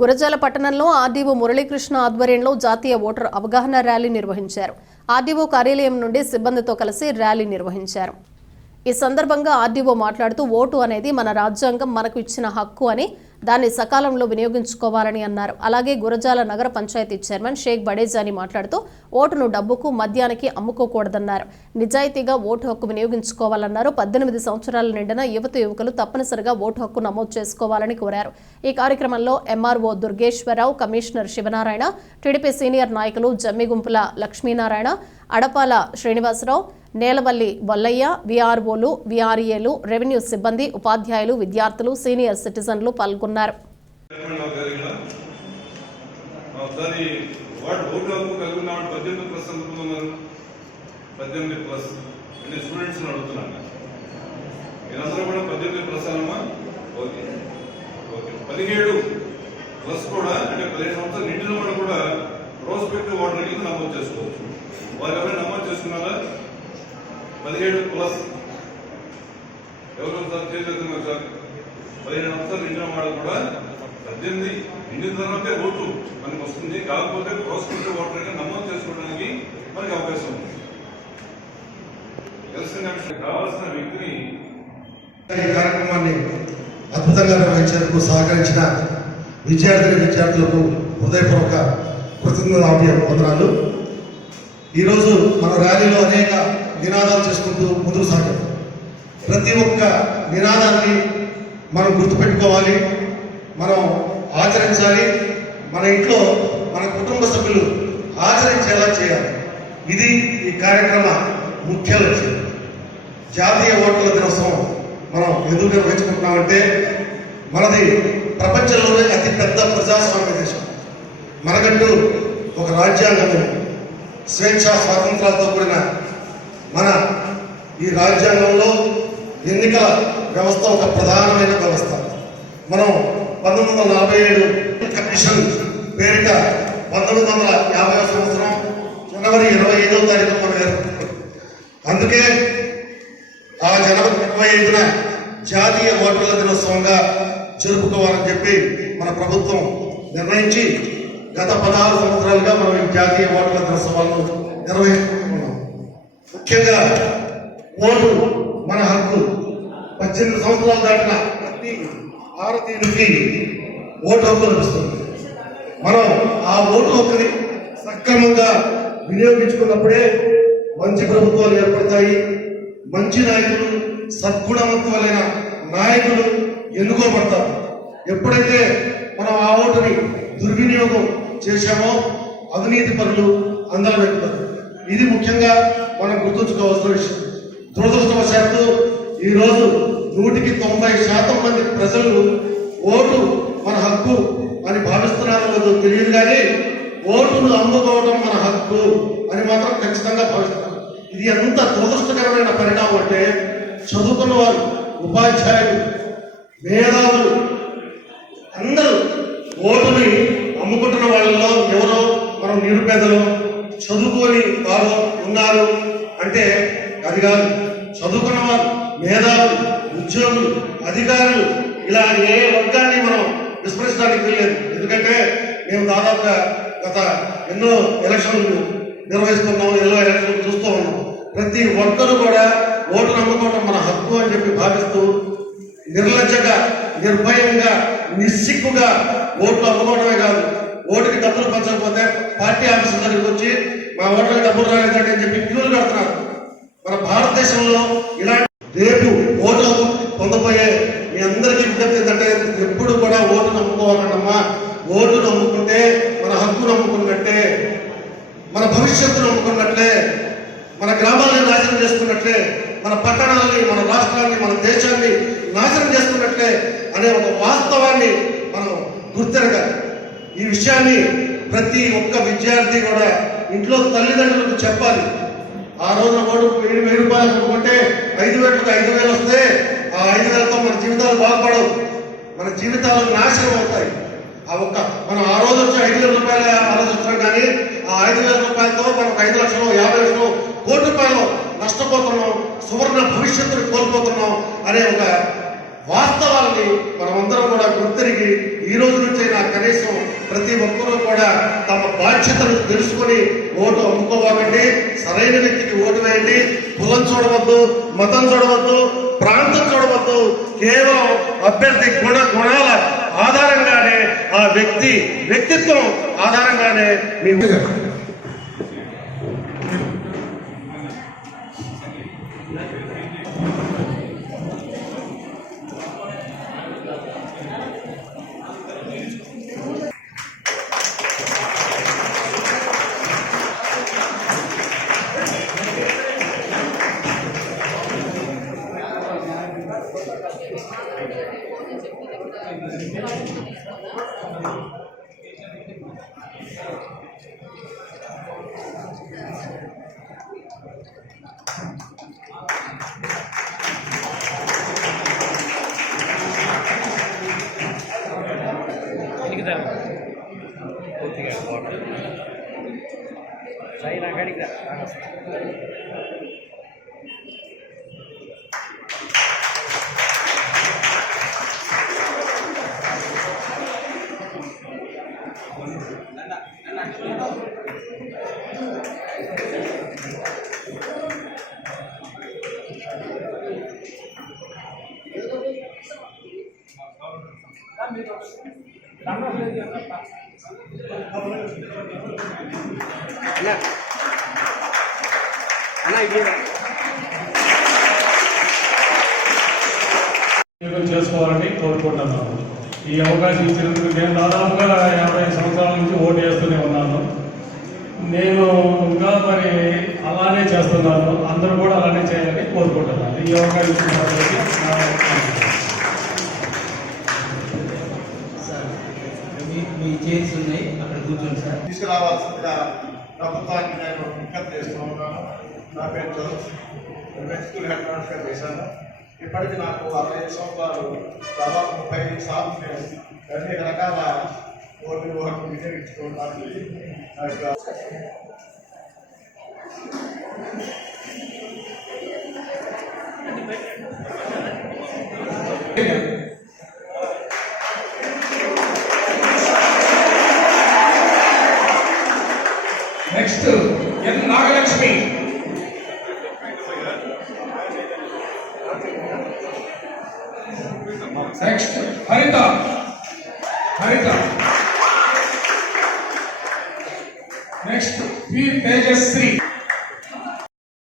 గురజాల పట్టణంలో ఆర్డీఓ మురళీకృష్ణ ఆధ్వర్యంలో జాతీయ ఓటర్ అవగాహన ర్యాలీ నిర్వహించారు. ఆర్డీఓ కార్యాలయం నుండి సిబ్బందితో కలిసి ర్యాలీ నిర్వహించారు. ఈ సందర్భంగా ఆర్డీఓ మాట్లాడుతూ ఓటు అనేది మన రాజ్యాంగం మనకు ఇచ్చిన హక్కు అని దాన్ని సకాలంలో వినియోగించుకోవాలని అన్నారు. అలాగే గురజాల నగర పంచాయతీ చైర్మన్ షేక్ బడేజాని మాట్లాడుతూ ఓటును డబ్బుకు మద్యానికి అమ్ముకోకూడదన్నారు. నిజాయితీగా ఓటు హక్కు వినియోగించుకోవాలన్నారు. 18 సంవత్సరాల నిండిన యువకులు తప్పనిసరిగా ఓటు హక్కు నమోదు చేసుకోవాలని కోరారు. ఈ కార్యక్రమంలో MRO Durgeswararao, commissioner Sivanarayana, TDP senior నాయకులు జమ్మిగుంపుల లక్ష్మీనారాయణ, అడపాల శ్రీనివాసరావు, నేలవల్లి వల్లయ్య, వీఆర్ఓలు, వీఆర్ఏలు, రెవెన్యూ సిబ్బంది, ఉపాధ్యాయులు, విద్యార్థులు, సీనియర్ సిటిజన్లు పాల్గొన్నారు. వారు ఎవరైనా నమోదు చేసుకున్నారా? 17+ ఎవరు సార్ చేయగలుగుతున్నారు సార్? 15 సంవత్సరాలు నిండిన వాడు కూడా 18 నిండిన తర్వాతే ఓటు మనకు వస్తుంది. కాకపోతే ప్రాసిక్యూటివ్ ఓటర్గా నమోదు చేసుకోవడానికి మనకి అవకాశం ఉంది. ఎలక్షన్ కమిషన్ కావాల్సిన వ్యక్తిని ఈ కార్యక్రమాన్ని అద్భుతంగా నిర్వహించేందుకు సహకరించిన విద్యార్థులకు హృదయపూర్వక కృతజ్ఞతలు. ఈరోజు మన ర్యాలీలో అనేక నినాదాలు చేసుకుంటూ ముందుకు సాగాం. ప్రతి ఒక్క నినాదాన్ని మనం గుర్తుపెట్టుకోవాలి, మనం ఆచరించాలి. మన ఇంట్లో మన కుటుంబ సభ్యులు ఆచరించేలా చేయాలి. ఇది ఈ కార్యక్రమ ముఖ్య లక్ష్యం. జాతీయ ఓటర్ల దినోత్సవం మనం ఎందుకు నిర్వహించుకుంటున్నామంటే, మనది ప్రపంచంలోనే అతి పెద్ద ప్రజాస్వామ్య దేశం. మనకంటూ ఒక రాజ్యాంగం, స్వేచ్ఛ స్వాతంత్రాలతో కూడిన మన ఈ రాజ్యాంగంలో ఎన్నికల వ్యవస్థ ఒక ప్రధానమైన వ్యవస్థ. మనం 1947 కమిషన్ పేరిట 1950వ సంవత్సరం జనవరి 25వ తారీఖు మనం ఏర్పడుతున్నాం. అందుకే ఆ జనవరి 25న జాతీయ ఓటర్ల దినోత్సవంగా జరుపుకోవాలని చెప్పి మన ప్రభుత్వం నిర్ణయించి గత 16 సంవత్సరాలుగా మనం ఈ జాతీయ ఓటర్ల దినోత్సవాలను నిర్వహిస్తున్నాం. ముఖ్యంగా ఓటు మన హక్కు. 18 సంవత్సరాలు దాటిన ప్రతి భారతీయుడికి ఓటు హక్కు లభిస్తుంది. మనం ఆ ఓటు హక్కుని సక్రమంగా వినియోగించుకున్నప్పుడే మంచి ప్రభుత్వాలు ఏర్పడతాయి. మంచి నాయకులు, సద్గుణవంతులైన నాయకులు ఎన్నుకోబడతారు. ఎప్పుడైతే మనం ఆ ఓటుని దుర్వినియోగం చేశామో అవినీతి పనులు అందరం ఎక్కుతారు. ఇది ముఖ్యంగా మనం గుర్తుంచుకోవాల్సిన విషయం. దురదృష్టవశాత్తు ఈరోజు 100% మంది ప్రజలు ఓటు మన హక్కు అని భావిస్తున్నారో లేదో తెలియదు, కానీ ఓటును అమ్ముకోవడం మన హక్కు అని మాత్రం ఖచ్చితంగా భావిస్తున్నారు. ఇది ఎంత దురదృష్టకరమైన పరిణామం అంటే, చదువుకున్న వారు, ఉపాధ్యాయులు, మేధావులు అందరూ ఓటుని అమ్ముకుంటున్న వాళ్ళలో ఎవరో మనం నిరుపేదలు, చదువుకొని వారు ఉన్నారు అంటే అది కాదు. చదువుకున్న వారు, మేధావులు, ఉద్యోగులు, అధికారులు, ఇలా ఏ వర్గాన్ని మనం విస్మరించడానికి వీల్లేదు. ఎందుకంటే మేము దాదాపుగా గత ఎన్నో ఎలక్షన్లు నిర్వహిస్తున్నాం, ఎన్నో ఎలక్షన్లు చూస్తూ ఉన్నాం. ప్రతి ఒక్కరూ కూడా ఓటు నమ్ముకోవడం మన హక్కు అని చెప్పి భావిస్తూ నిర్లజ్జగా, నిర్భయంగా, నిస్సిగ్గుగా ఓట్లు అమ్ముకోవడమే కాదు, ఓటుకి డబ్బులు పంచకపోతే పార్టీ ఆఫీసుల దగ్గరికి వచ్చి మా ఓట్లకి డబ్బులు రాలేదంటే అని చెప్పి క్యూలు కడుతున్నారు. మన భారతదేశంలో ఇలాంటి రేపు ఓటు పొందబోయే మీ అందరికీ విజ్ఞప్తి ఏంటంటే, ఎప్పుడు కూడా ఓటు నమ్ముకోవాలన్నమ్మా. ఓటు నమ్ముకుంటే మన హక్కు నమ్ముకున్నట్టే, మన భవిష్యత్తు నమ్ముకున్నట్లే, మన గ్రామాలని నాశనం చేసుకున్నట్లే, మన పట్టణాలని, మన రాష్ట్రాన్ని, మన దేశాన్ని నాశనం చేసుకున్నట్లే అనే ఒక వాస్తవాన్ని మనం గుర్తెరగాలి. ఈ విషయాన్ని ప్రతి ఒక్క విద్యార్థి కూడా ఇంట్లో తల్లిదండ్రులకు చెప్పాలి. ఆ రోజున ఓటు 1000 రూపాయలు అనుకుంటే 5,000కు 5,000 వస్తే ఆ 5,000తో మన జీవితాలు బాగుపడవు, మన జీవితాలు నాశనం అవుతాయి. మనం ఆ రోజు వచ్చి 5,000 రూపాయలు ఆలోచిస్తున్నాం, కానీ ఆ 5,000 రూపాయలతో మనకు 5 లక్షలు, 50 లక్షలు, కోటి రూపాయలు నష్టపోతున్నాం, సువర్ణ భవిష్యత్తుని కోల్పోతున్నాం అనే ఒక వాస్తవాల్ని మనమందరం కూడా గుర్తిరిగి ఈ రోజు నుంచైనా కనీసం ప్రతి ఒక్కరూ కూడా తమ బాధ్యతలు తెలుసుకొని ఓటు అమ్ముకోవాలండి. సరైన వ్యక్తికి ఓటు వేయండి. కులం చూడవద్దు, మతం చూడవద్దు, ప్రాంతం చూడవద్దు. కేవలం అభ్యర్థి గుణాల ఆధారంగానే ఆ వ్యక్తిత్వం ఆధారంగానే మీ చేసుకోవాలని కోరుకుంటున్నాను. ఈ అవకాశం ఇచ్చినందుకు నేను దాదాపుగా 50 సంవత్సరాల నుంచి ఓటు వేస్తూనే ఉన్నాను. నేను ఇంకా మరి అలానే చేస్తున్నాను. అందరూ కూడా అలానే చేయాలని కోరుకుంటున్నాను. ఈ అవకాశం ఇచ్చినందుకు మీ చైర్స్ ఉన్నాయి, అక్కడ కూర్చోండి సార్. తీసుకురావాల్సిందిగా ప్రభుత్వానికి నేను విజ్ఞప్తి చేస్తూ ఉన్నాను. నా పేరు జోసెఫ్, స్కూల్ హెడ్ మాస్టర్గా చేశాను. ఇప్పటికీ నాకు 65 సంవత్సరాలు, దాదాపు 35 సార్లు నేను అనేక రకాల ఓటు హక్కు వినియోగించుకోవడానికి నెక్స్ట్ ఎన్ నాగలక్ష్మి, నెక్స్ట్ హరిత నెక్స్ట్ పి తేజశ్రీ.